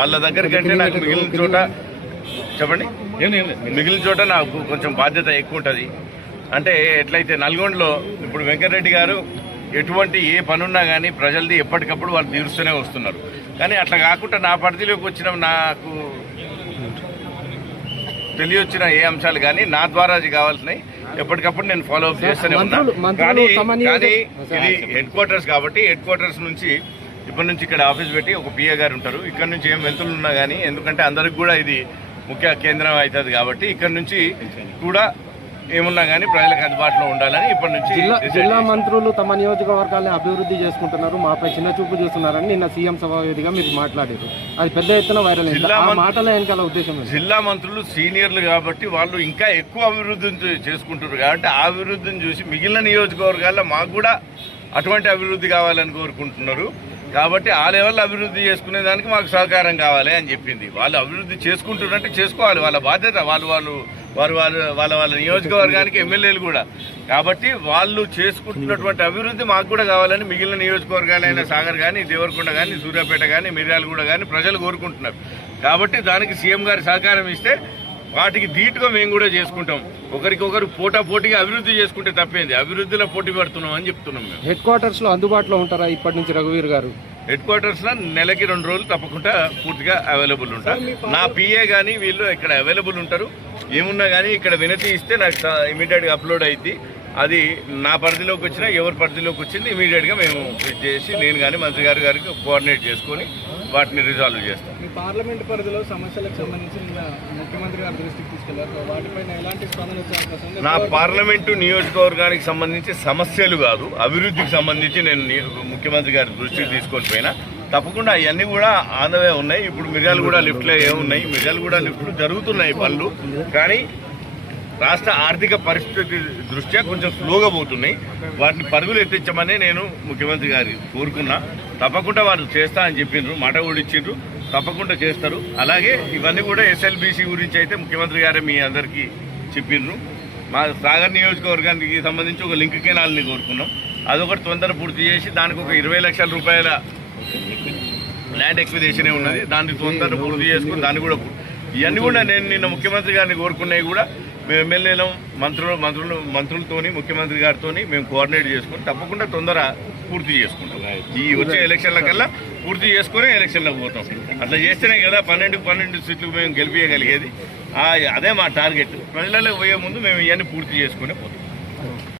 వాళ్ళ దగ్గర కంటే నాకు మిగిలిన చోట చెప్పండి, మిగిలిన చోట నాకు కొంచెం బాధ్యత ఎక్కువ ఉంటుంది. అంటే ఎట్లయితే నల్గొండలో ఇప్పుడు వెంకటరెడ్డి గారు ఎటువంటి ఏ పనున్నా కానీ ప్రజలది ఎప్పటికప్పుడు వాళ్ళు తీరుస్తూనే వస్తున్నారు. కానీ అట్లా కాకుండా నా పరిధిలోకి వచ్చిన నాకు తెలియొచ్చిన ఏ అంశాలు కానీ నా ద్వారా అది కావాల్సినవి ఎప్పటికప్పుడు నేను ఫాలో అప్ చేస్తూనే ఉన్నాను. కానీ ఇది హెడ్ క్వార్టర్స్ కాబట్టి హెడ్ క్వార్టర్స్ నుంచి ఇప్పటి నుంచి ఇక్కడ ఆఫీస్ పెట్టి ఒక పిఏ గారు ఉంటారు. ఇక్కడ నుంచి ఏం వెళ్తులు ఉన్నా కానీ, ఎందుకంటే అందరికి కూడా ఇది ముఖ్య కేంద్రం అవుతుంది కాబట్టి ఇక్కడ నుంచి కూడా ఏమున్నా కానీ ప్రజలకు అందుబాటులో ఉండాలని ఇప్పటి నుంచి జిల్లా మంత్రులు తమ నియోజకవర్గాన్ని అభివృద్ధి చేసుకుంటున్నారు, మాపై చిన్న చూపు చూస్తున్నారని నిన్న సీఎం సభ వేదికగా మీరు మాట్లాడారు. అది పెద్ద ఎత్తున వైరల్ మాటల వెనకాల ఉద్దేశం. జిల్లా మంత్రులు సీనియర్లు కాబట్టి వాళ్ళు ఇంకా ఎక్కువ అభివృద్ధిని చేసుకుంటున్నారు కాబట్టి ఆ అభివృద్ధిని చూసి మిగిలిన నియోజకవర్గాల్లో మాకు కూడా అటువంటి అభివృద్ధి కావాలని కోరుకుంటున్నారు. కాబట్టి ఆ లెవెల్లో అభివృద్ధి చేసుకునే దానికి మాకు సహకారం కావాలి అని చెప్పింది. వాళ్ళు అభివృద్ధి చేసుకుంటున్నట్టు చేసుకోవాలి, వాళ్ళ బాధ్యత. వాళ్ళ నియోజకవర్గానికి ఎమ్మెల్యేలు కూడా కాబట్టి వాళ్ళు చేసుకుంటున్నటువంటి అభివృద్ధి మాకు కూడా కావాలని మిగిలిన నియోజకవర్గాలైన సాగర్ కానీ, దేవరకొండ కానీ, సూర్యాపేట కానీ, మిర్యాలగూడ కానీ ప్రజలు కోరుకుంటున్నారు. కాబట్టి దానికి సీఎం గారి సహకారం ఇస్తే వాటికి ధీటుగా మేము కూడా చేసుకుంటాం. ఒకరికొకరు పోటీగా అభివృద్ధి చేసుకుంటే తప్పేంది, అభివృద్ధిలో పోటీ పడుతున్నాం అని చెప్తున్నాం. మేము హెడ్ క్వార్టర్స్ లో అందుబాటులో ఉంటారా ఇప్పటి నుంచి రఘువీర్ గారు? హెడ్ క్వార్టర్స్ లో నెలకి 2 రోజులు తప్పకుండా పూర్తిగా అవైలబుల్ ఉంటారు. నా పిఏ కానీ వీళ్ళు ఇక్కడ అవైలబుల్ ఉంటారు. ఏమున్నా కానీ ఇక్కడ వినతి ఇస్తే నాకు ఇమీడియట్ గా అప్లోడ్ అయింది. అది నా పరిధిలోకి వచ్చినా ఎవరి పరిధిలోకి వచ్చింది ఇమీడియట్ గా మేము చేసి నేను కానీ మంత్రి గారికి కోఆర్డినేట్ చేసుకొని వాటిని రిజాల్వ్ చేస్తాం. మీ పార్లమెంట్ పరిధిలో సమస్యలకు సంబంధించి ముఖ్యమంత్రి గారి దృష్టికి తీసుకెళ్లారు, వాటిపైన ఎలాంటి స్పందన వచ్చే అవకాశం ఉంది? నా పార్లమెంటు నియోజకవర్గానికి సంబంధించి సమస్యలు కాదు, అభివృద్ధికి సంబంధించి నేను ముఖ్యమంత్రి గారి దృష్టికి తీసుకొని పోయినా తప్పకుండా అవన్నీ కూడా ఆందవే ఉన్నాయి. ఇప్పుడు మిర్యాలగూడ లిఫ్ట్లో ఏమున్నాయి, మిర్యాలగూడ లిఫ్ట్లు జరుగుతున్నాయి పనులు, కానీ రాష్ట్ర ఆర్థిక పరిస్థితి దృష్ట్యా కొంచెం స్లోగా పోతున్నాయి. వాటిని పరుగులు ఎత్తించమని నేను ముఖ్యమంత్రి గారి కోరుకున్నా. తప్పకుండా వారు చేస్తా అని చెప్పిండ్రు, మాట కూడా ఇచ్చిండ్రు, తప్పకుండా చేస్తారు. అలాగే ఇవన్నీ కూడా ఎస్ఎల్బీసీ గురించి అయితే ముఖ్యమంత్రి గారే మీ అందరికీ చెప్పిండ్రు. మా సాగర్ నియోజకవర్గానికి సంబంధించి ఒక లింక్ కెనాల్ని కోరుకున్నాం. అదొకటి తొందర పూర్తి చేసి దానికి ఒక 20 లక్షల రూపాయల ల్యాండ్ ఎక్విజిషన్ ఉన్నది, దాన్ని తొందర పూర్తి చేసుకుని దాన్ని కూడా ఇవన్నీ కూడా నేను నిన్న ముఖ్యమంత్రి గారిని కోరుకున్నాయి కూడా మేము ఎమ్మెల్యేలు మంత్రులతోని ముఖ్యమంత్రి గారితో మేము కోఆర్డినేట్ చేసుకుని తప్పకుండా తొందర పూర్తి చేసుకుంటాం. ఈ వచ్చే ఎలక్షన్ల కల్లా పూర్తి చేసుకుని ఎలక్షన్లకు పోతాం. అట్లా చేస్తేనే కదా 12 సీట్లు మేము గెలిపించగలిగేది. అదే మా టార్గెట్. ప్రజలకు పోయే ముందు మేము ఇవన్నీ పూర్తి చేసుకునే పోతాం.